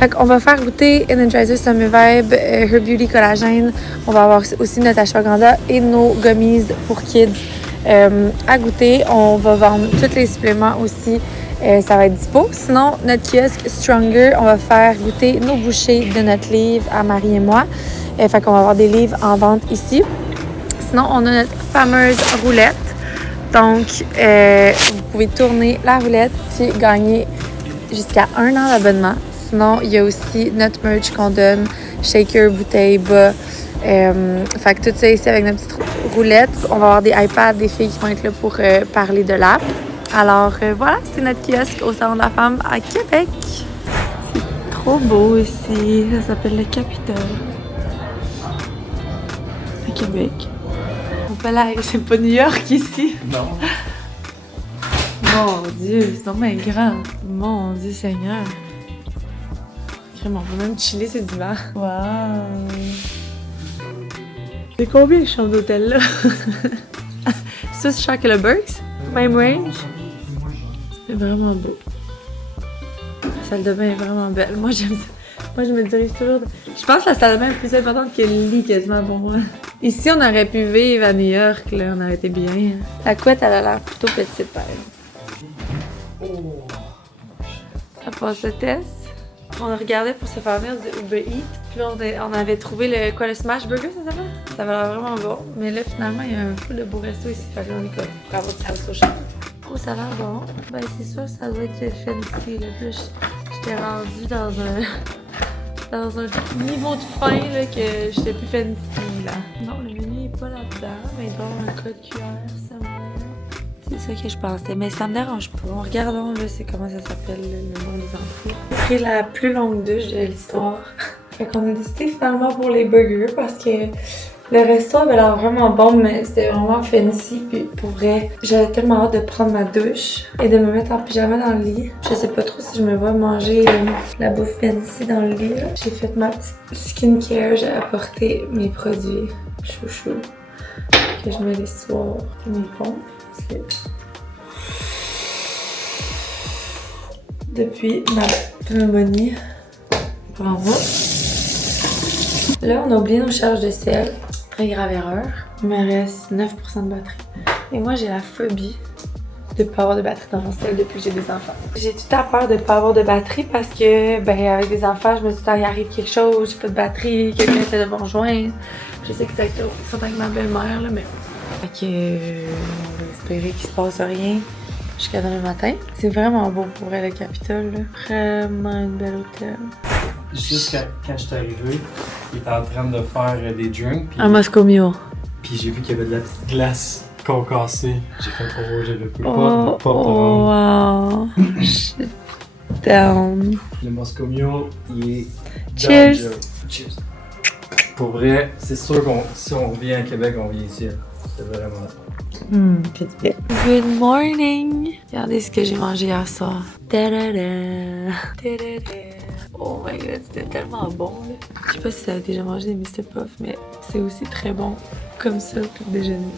Fait qu'on va faire goûter Energizer Summer Vibe, Her Beauty Collagène. On va avoir aussi notre ashwagandha et nos gummies pour kids à goûter. On va vendre tous les suppléments aussi. Ça va être dispo. Sinon, notre kiosque Stronger, on va faire goûter nos bouchées de notre livre à Marie et moi. Fait qu'on va avoir des livres en vente ici. Sinon, on a notre fameuse roulette. Donc, vous pouvez tourner la roulette puis gagner jusqu'à 1 an d'abonnement. Sinon, il y a aussi notre merch qu'on donne, shaker, bouteille, bas. Fait que tout ça ici avec notre petite roulette. On va avoir des iPads, des filles qui vont être là pour parler de l'app. Alors voilà, c'est notre kiosque au Salon de la Femme à Québec. C'est trop beau ici. Ça s'appelle le Capitole. À Québec. On peut aller, c'est pas New York ici. Non. Mon Dieu, c'est vraiment grand. Mon Dieu Seigneur. Vraiment, on peut même chiller ce divan. Wow. C'est combien les chambres d'hôtel là? Ça, c'est cher que le Burks? Même range? C'est vraiment beau. La salle de bain est vraiment belle. Moi, j'aime ça. Moi, je me dirige toujours. Je pense que la salle de bain est plus importante que le lit quasiment pour moi. Ici, on aurait pu vivre à New York, là. On aurait été bien. La couette, elle a l'air plutôt petite, par exemple. Ça passe le test. On regardait pour se faire venir du Uber Eats. Puis on avait trouvé le Smash Burger, ça s'appelle? Ça avait l'air vraiment bon. Mais là, finalement, il y a un full de beaux restos ici. Fait que là, on est comme pour avoir du salsa au champ. Oh, ça a l'air bon. Ben, c'est sûr, ça doit être fancy. Là. Puis là, j'étais rendue dans un niveau de faim là, que j'étais plus fancy. Là. Non, le menu est pas là-dedans. Mais il doit y avoir un code QR, ça me... C'est ça que je pensais, mais ça me dérange pas. Regardons, là, c'est comment ça s'appelle, le nom des enfants. J'ai pris la plus longue douche de l'histoire. Fait qu'on a décidé finalement pour les burgers parce que le resto avait l'air vraiment bon, mais c'était vraiment fancy. Puis pour vrai, j'avais tellement hâte de prendre ma douche et de me mettre en pyjama dans le lit. Je sais pas trop si je me vois manger la bouffe fancy dans le lit. J'ai fait ma petite skincare, j'ai apporté mes produits chouchou que je mets les soirs, mes pompes. Depuis ma pneumonie. Bravo. Là, on a oublié nos charges de sel. Très grave erreur. Il me reste 9% de batterie. Et moi, j'ai la phobie de pas avoir de batterie dans mon sel depuis que j'ai des enfants. J'ai tout à peur de pas avoir de batterie parce que, ben, avec des enfants, je me dis, il arrive quelque chose, j'ai pas de batterie, quelqu'un essaie de me rejoindre. Je sais que c'est avec ma belle-mère, là, mais... Fait que, on va espérer qu'il se passe rien jusqu'à demain matin. C'est vraiment beau pour elle, le Capitole, là. Vraiment une belle hôtel. Juste quand je suis arrivé, il était en train de faire des drinks. Un Moscow Mule. Puis j'ai vu qu'il y avait de la petite glace concassée. J'ai fait j'avais plus pas wow. Je suis down. Le Moscow Mule, il est... Cheers! Cheers! Pour vrai, c'est sûr que si on revient à Québec, on vient ici. C'est vraiment... C'est bien. Good morning! Regardez ce que j'ai mangé hier soir. Ta-da-da! Ta-da-da! Oh my god, c'était tellement bon là. Je sais pas si ça a déjà mangé des Mr. Puff, mais c'est aussi très bon comme ça pour déjeuner.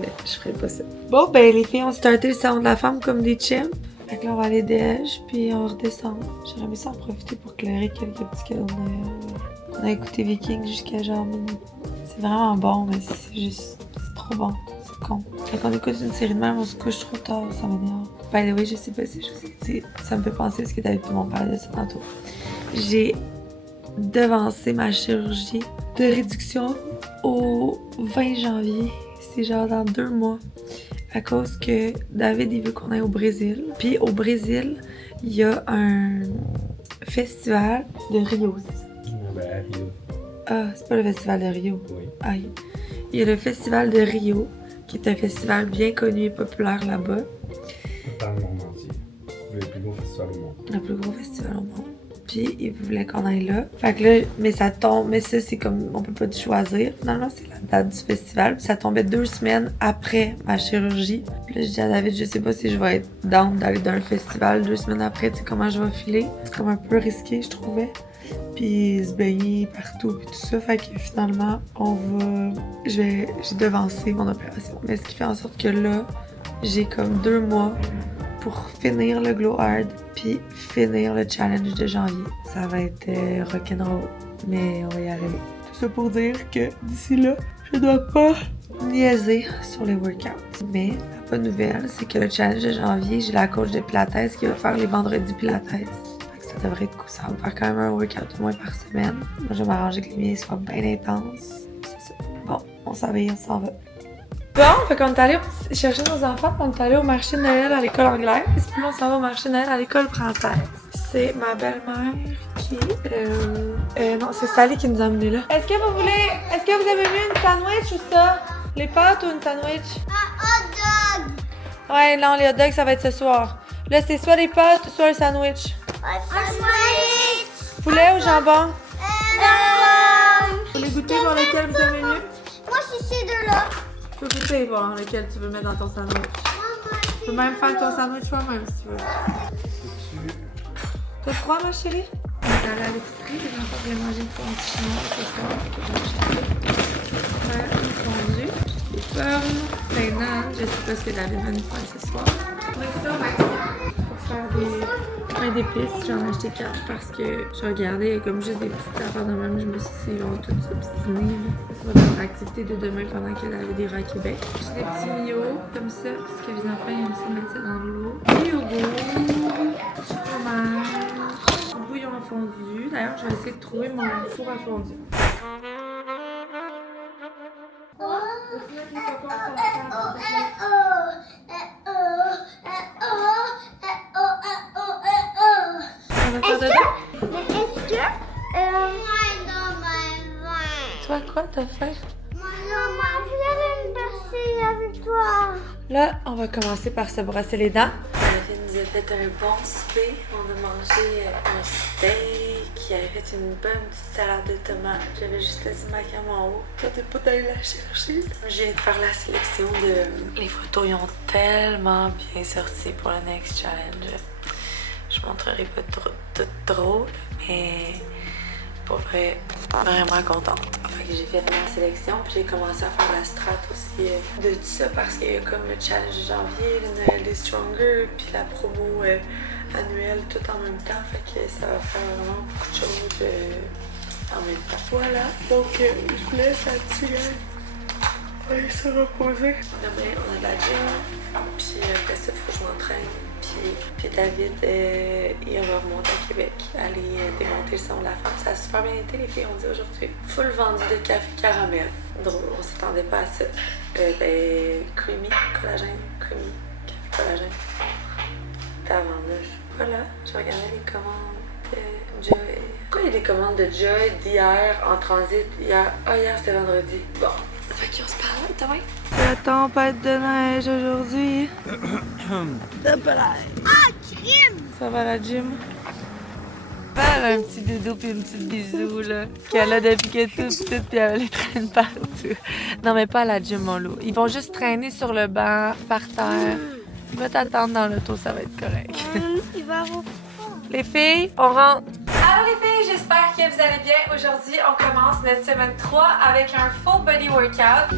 Mais je ferais pas ça. Bon ben les filles ont starté le salon de la femme comme des chimps. Fait que là on va aller déj puis on redescend. J'aurais aimé ça en profiter pour clairer quelques petits cadeaux de Noël. On a écouté Vikings jusqu'à genre minuit. C'est vraiment bon, mais c'est juste... c'est trop bon. C'est con. Quand on écoute une série de même, on se couche trop tard, ça m'énerve. By the way, je sais pas si ça me fait penser parce que David et mon père de ça tantôt. J'ai devancé ma chirurgie de réduction au 20 janvier. C'est genre dans 2 mois. À cause que David, il veut qu'on aille au Brésil. Puis au Brésil, il y a un festival de Rio. Ben, Rio. Ah, c'est pas le festival de Rio. Oui. Ah, il y a le festival de Rio, qui est un festival bien connu et populaire là-bas. Dans le monde entier. Le plus gros festival au monde. Le plus gros festival au monde. Puis il voulait qu'on aille là. Fait que là, mais ça tombe, mais ça c'est comme, on peut pas tout choisir. Finalement, c'est la date du festival. Puis ça tombait 2 semaines après ma chirurgie. Puis là, je dis à David, je sais pas si je vais être down d'aller dans un festival 2 semaines après, tu sais comment je vais filer. C'est comme un peu risqué, je trouvais. Puis se baigner partout, puis tout ça. Fait que finalement, j'ai devancé mon opération. Mais ce qui fait en sorte que là, j'ai comme 2 mois pour finir le Glow Hard puis finir le challenge de janvier. Ça va être rock'n'roll, mais on va y arriver. Tout ça pour dire que d'ici là, je dois pas niaiser sur les workouts. Mais la bonne nouvelle, c'est que le challenge de janvier, j'ai la coach de Pilates qui va faire les vendredis Pilates. Ça devrait être cool. Ça va me faire quand même un workout au moins par semaine. Moi, je vais m'arranger que les miens soient bien intenses. C'est ça. Bon, on s'habille, on s'en va. Bon, fait qu'on est allé chercher nos enfants, on est allé au marché de Noël à l'école anglaise, puis on s'en va au marché de Noël à l'école française. C'est ma belle-mère qui... non, c'est Sally qui nous a amenés là. Est-ce que vous avez vu une sandwich ou ça? Les pâtes ou une sandwich? Un hot dog! Ouais, non, les hot dogs, ça va être ce soir. Là, c'est soit les pâtes, soit un sandwich. Un sandwich! Poulet ou jambon? Jambon! Vous voulez goûter voir lequel vous avez mieux? Moi, c'est ces deux-là. Tu peux goûter voir lequel tu veux mettre dans ton sandwich. Tu peux même faire ton sandwich toi-même si tu veux. T'as froid, ma chérie? On est allé à l'épicerie, les enfants viennent manger une fondue chinoise ce soir. Faire une fondue. Des pommes, des nains. Je sais pas ce que David va nous faire ce soir. Pour faire des pains d'épices, j'en ai acheté 4 parce que je regardais comme juste des petites affaires de même. Je me suis dit, ils vont toutes s'obstiner. Ça va être notre activité de demain pendant que David ira à Québec. J'ai des petits mios comme ça parce que les enfants ils aiment ça mettre ça dans l'eau. Du yogourt, du fromage, du bouillon à fondu. D'ailleurs, je vais essayer de trouver mon four à fondu. Toi, quoi t'as fait? Maman, je viens de passer avec toi. Là, on va commencer par se brosser les dents. David nous a fait un bon souper. On a mangé un steak, il avait fait une bonne petite salade de tomates. J'avais juste laissé ma cam en haut. Toi, t'es pas d'aller la chercher. Je viens de faire la sélection de... Les photos, ils ont tellement bien sorti pour le Next Challenge. Je montrerai pas tout trop, mais pour vrai, vraiment contente. Fait que j'ai fait ma sélection, puis j'ai commencé à faire la strat aussi de tout ça parce qu'il y a comme le challenge de janvier, le Noël des Stronger, puis la promo annuelle tout en même temps. Fait que ça va faire vraiment beaucoup de choses en même temps. Voilà, donc je vous laisse là-dessus. On va aller se reposer. Demain, on a de la gym, puis après ça, il faut que je m'entraîne. Puis David, il va remonter à Québec, aller démonter le son de la femme. Ça a super bien été, les filles, on dit aujourd'hui. Full vendu de café caramel. Drôle, on s'attendait pas à ça. Creamy, collagène, creamy, café collagène. T'as vendu. Voilà, je regardais les commandes de Joy. Pourquoi il y a des commandes de Joy d'hier en transit? Hier c'était vendredi. Bon, fait qu'on se parle demain. C'est la tempête de neige aujourd'hui. Ça va la gym? Elle a un petit doudou puis une petite bisou là. Qu'elle a depuis qu'elle est toute petite puis elle les traîne partout. Non mais pas à la gym mon loup. Ils vont juste traîner sur le banc, par terre. Va t'attendre dans l'auto, ça va être correct. Il va avoir... Les filles, on rentre. Alors les filles, j'espère que vous allez bien. Aujourd'hui, on commence notre semaine 3 avec un full body workout.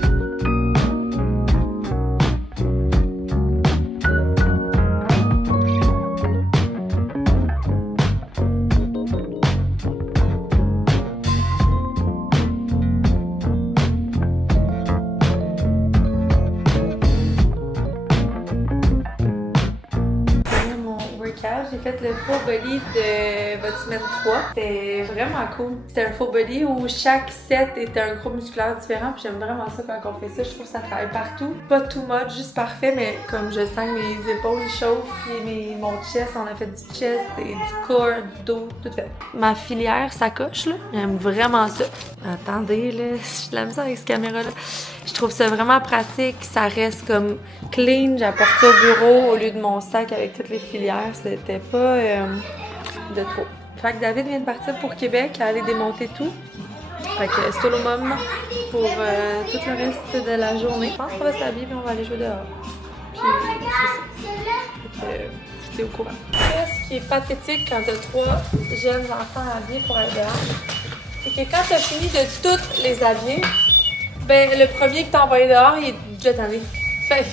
J'ai fait le full body de votre semaine 3. C'était vraiment cool. C'était un full body où chaque set était un groupe musculaire différent. Puis j'aime vraiment ça quand on fait ça. Je trouve que ça travaille partout. Pas too much, juste parfait. Mais comme je sens que mes épaules ils chauffent, puis mon chest, on a fait du chest et du corps, du dos, tout fait. Ma filière sacoche, là, j'aime vraiment ça. Attendez, là, j'ai de la misère avec cette caméra-là. Je trouve ça vraiment pratique. Ça reste comme clean. J'apporte ça au bureau au lieu de mon sac avec toutes les filières. C'était pas de trop. Fait que David vient de partir pour Québec, aller démonter tout. Fait que solo mom pour tout le reste de la journée. Je pense qu'on va s'habiller et on va aller jouer dehors. Puis c'est ça. J'étais au courant. Ce qui est pathétique quand t'as 3 jeunes enfants habillés pour aller dehors, c'est que quand t'as fini de toutes les habiller, ben le premier que t'as envoyé dehors, il est déjà tanné. Fait que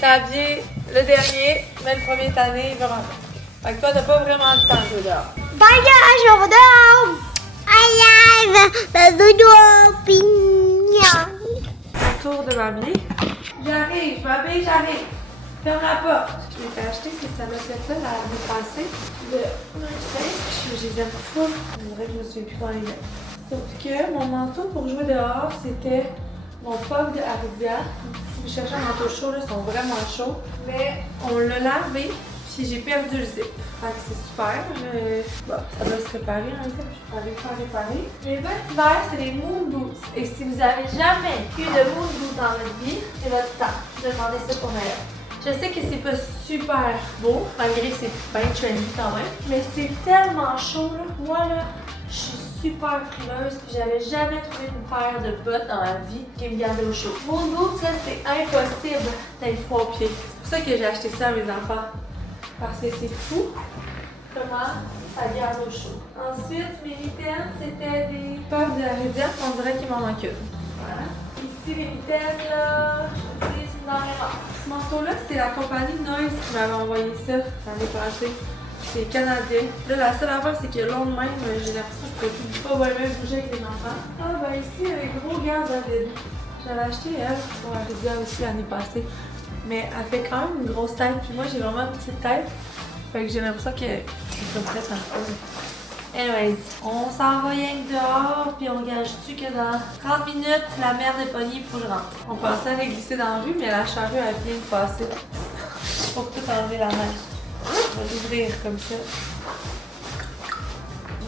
t'as habillé le dernier, mais le premier est année, il va rentrer. Fait que toi, t'as pas vraiment le temps de jouer dehors. Bye guys, je vais dehors. Aïe, le dodo, pignon. Tour de m'habiller. J'arrive, je m'habille, j'arrive. Ferme la porte. Je m'étais acheté ces salopettes-là l'année passée de je les aime pas. On dirait que je me souviens plus dans les mains. Sauf que mon manteau pour jouer dehors, c'était mon pop de Aridia. Si vous cherchez un manteau chaud, là, ils sont vraiment chauds. Mais on l'a lavé, puis j'ai perdu le zip. Fait que c'est super. Bon, ça doit se réparer, hein, je vais faire réparer. Les bottes d'hiver, c'est les Moon Boots. Et si vous avez jamais eu de Moon Boots dans votre vie, c'est votre temps de demander ça pour Noël. Je sais que c'est pas super beau, malgré que c'est bien trendy quand même, mais c'est tellement chaud là. Moi là, je suis super frileuse puis j'avais jamais trouvé une paire de bottes dans ma vie qui me gardait au chaud. Mon bout, ça c'est impossible d'être froid aux pieds. C'est pour ça que j'ai acheté ça à mes enfants. Parce que c'est fou comment ça garde au chaud. Ensuite, mes mitaines, c'était des puffs de Aridia, on dirait qu'il m'en manque une. Voilà. Ici, les mitaines, là, c'est dans les rangs. Ce manteau-là, c'est la compagnie Noise qui m'avait envoyé ça l'année passée. C'est canadien. Là, la seule affaire, c'est que le lendemain, j'ai l'impression que je peux pas même bouger avec les enfants. Ah, ben ici, avec gros gars David. J'avais acheté elle pour Aridia aussi l'année passée. Mais elle fait quand même une grosse tête. Puis moi, j'ai vraiment une petite tête. Fait que j'ai l'impression que c'est pas très tranquille. Anyways, on s'en va rien que dehors, puis on gage-tu que dans 30 minutes, la merde est pognée pour le rentrer. On pensait aller glisser dans la rue, mais la charrue a bien passé. Pour tout enlever la neige. On va l'ouvrir comme ça.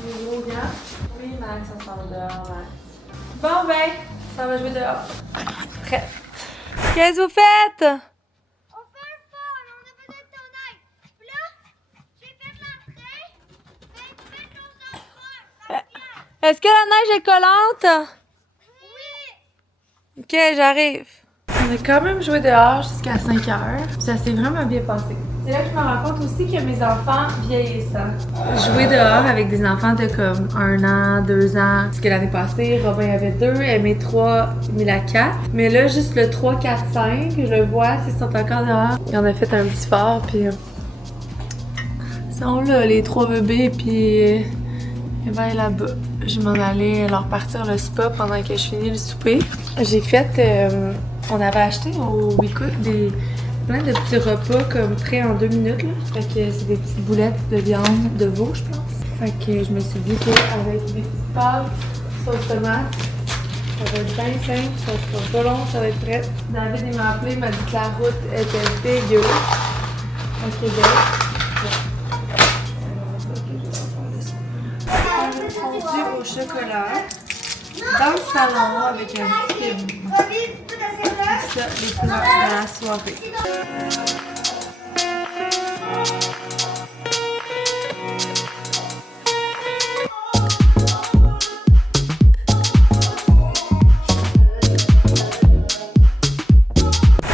Les gros gants. Oui, Max, on s'en va dehors, Max. Bon ben, ça va jouer dehors. Prête. Qu'est-ce que vous faites? Est-ce que la neige est collante? Oui! Ok, j'arrive. On a quand même joué dehors jusqu'à 5 heures. Ça s'est vraiment bien passé. C'est là que je me rends compte aussi que mes enfants vieillissent. Jouer dehors avec des enfants de comme 1 an, 2 ans. Parce que l'année passée, Robin avait 2, Aimé 3, Mila 4. Mais là, juste le 3, 4, 5, je le vois, ils sont encore dehors. Et on a fait un petit fort, puis ils sont là, les 3 bébés, puis ben là-bas. Je m'en allais leur partir le spa pendant que je finis le souper. J'ai fait, on avait acheté au WeCook plein de petits repas comme prêts en 2 minutes. Là. Fait que c'est des petites boulettes de viande de veau, je pense. Fait que je me suis dit qu'avec des petites pâtes, sauce tomate, ça va être bien simple, ça sera pas long, ça va être prêt. David il m'a appelé, il m'a dit que la route était dégueu. Au Québec. Au chocolat dans le salon avec un petit film. Ça, les plats de la soirée.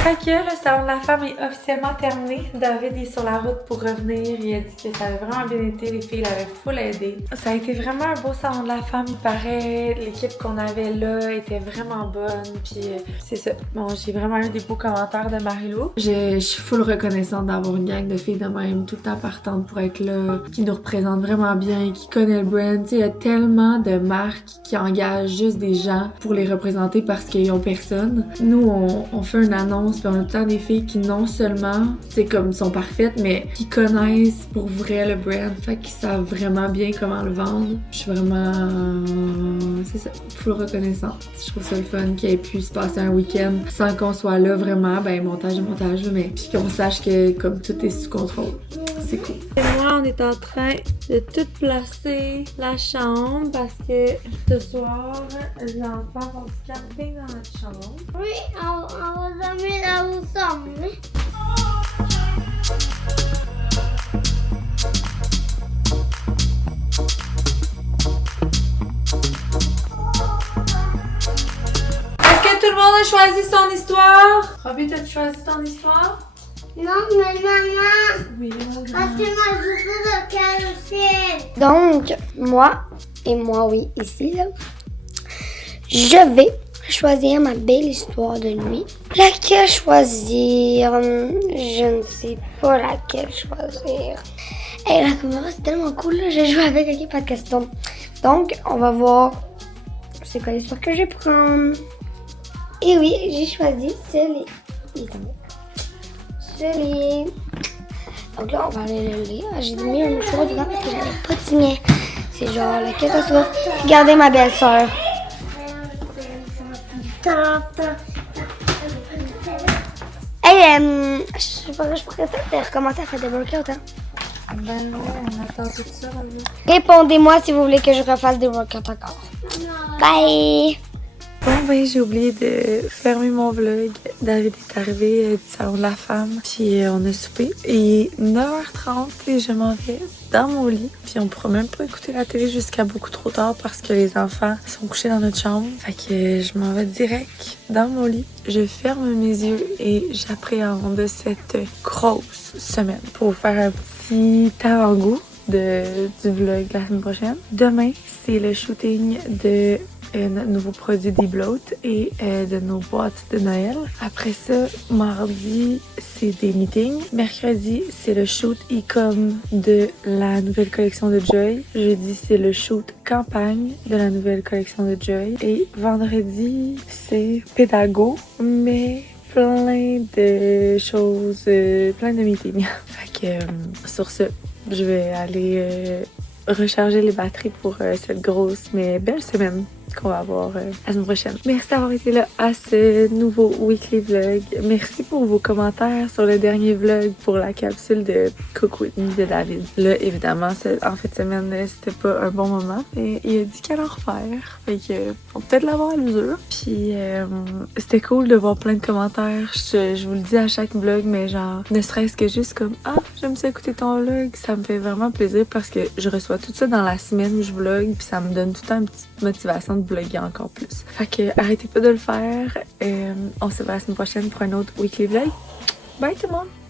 Fait que le salon de la femme est officiellement terminé. David est sur la route pour revenir. Il a dit que ça avait vraiment bien été. Les filles l'avaient full aidé. Ça a été vraiment un beau salon de la femme, il paraît. L'équipe qu'on avait là était vraiment bonne. Puis c'est ça. Bon, j'ai vraiment eu des beaux commentaires de Marie-Lou. Je suis full reconnaissante d'avoir une gang de filles de même, tout le temps partantes pour être là, qui nous représentent vraiment bien, qui connaissent le brand. Tu sais, il y a tellement de marques qui engagent juste des gens pour les représenter parce qu'ils ont personne. Nous, on fait une annonce. Puis on a tout le temps des filles qui non seulement, c'est comme sont parfaites, mais qui connaissent pour vrai le brand, fait qu'ils savent vraiment bien comment le vendre. Je suis vraiment, c'est ça, full reconnaissante. Je trouve ça le fun qu'il ait pu se passer un week-end sans qu'on soit là vraiment, ben montage, mais puis qu'on sache que comme tout est sous contrôle. C'est cool. Et moi, on est en train de tout placer la chambre parce que ce soir, les enfants vont se camper dans notre chambre. Oui, on va dormir là où nous sommes. Est-ce que tout le monde a choisi son histoire? Robbie, t'as choisi ton histoire? Non, mais maman! Oui, maman. Parce que moi, je suis de carrousel. Donc, moi, oui, ici, là, je vais choisir ma belle histoire de nuit. Laquelle choisir? Je ne sais pas laquelle choisir. Hey, la caméra, c'est tellement cool, là. J'ai joué avec, ok, pas de question. Donc, on va voir c'est quoi l'histoire que je vais prendre. Et oui, j'ai choisi celui. Donc là, on va aller le lire. J'ai mis un mouchoir dedans parce que j'avais pas de signet. C'est genre la catastrophe. Regardez ma belle-sœur. Hey, je sais pas, je pourrais peut-être recommencer à faire des workouts, hein? Ben ouais, on attend tout ça. Répondez-moi si vous voulez que je refasse des workouts encore. Bye! Bon ben j'ai oublié de fermer mon vlog. David est arrivé du salon de la femme, puis on a soupé. Il est 9h30 et je m'en vais dans mon lit. Puis on pourra même pas écouter la télé jusqu'à beaucoup trop tard parce que les enfants sont couchés dans notre chambre. Fait que je m'en vais direct dans mon lit. Je ferme mes yeux et j'appréhende cette grosse semaine pour vous faire un petit avant-goût du vlog la semaine prochaine. Demain, c'est le shooting de notre nouveau produit D-Bloat et de nos boîtes de Noël. Après ça, mardi, c'est des meetings. Mercredi, c'est le shoot e-com de la nouvelle collection de Joy. Jeudi, c'est le shoot campagne de la nouvelle collection de Joy. Et vendredi, c'est pédago, mais plein de choses, plein de meetings. Fait que sur ce, je vais aller recharger les batteries pour cette grosse mais belle semaine qu'on va avoir la semaine prochaine. Merci d'avoir été là à ce nouveau weekly vlog. Merci pour vos commentaires sur le dernier vlog pour la capsule de Cook With Me de David. Là, évidemment, en fait, semaine, c'était pas un bon moment. Et il a dit qu'elle allait en refaire. Fait que, on peut peut-être l'avoir à l'usure. Puis, c'était cool de voir plein de commentaires. Je vous le dis à chaque vlog, mais genre, ne serait-ce que juste comme « Ah, j'aime ça écouter ton vlog ». Ça me fait vraiment plaisir parce que je reçois tout ça dans la semaine où je vlog. Puis ça me donne tout le temps une petite motivation de vlogger encore plus. Fait que arrêtez pas de le faire. On se voit la semaine prochaine pour un autre weekly vlog. Bye tout le monde!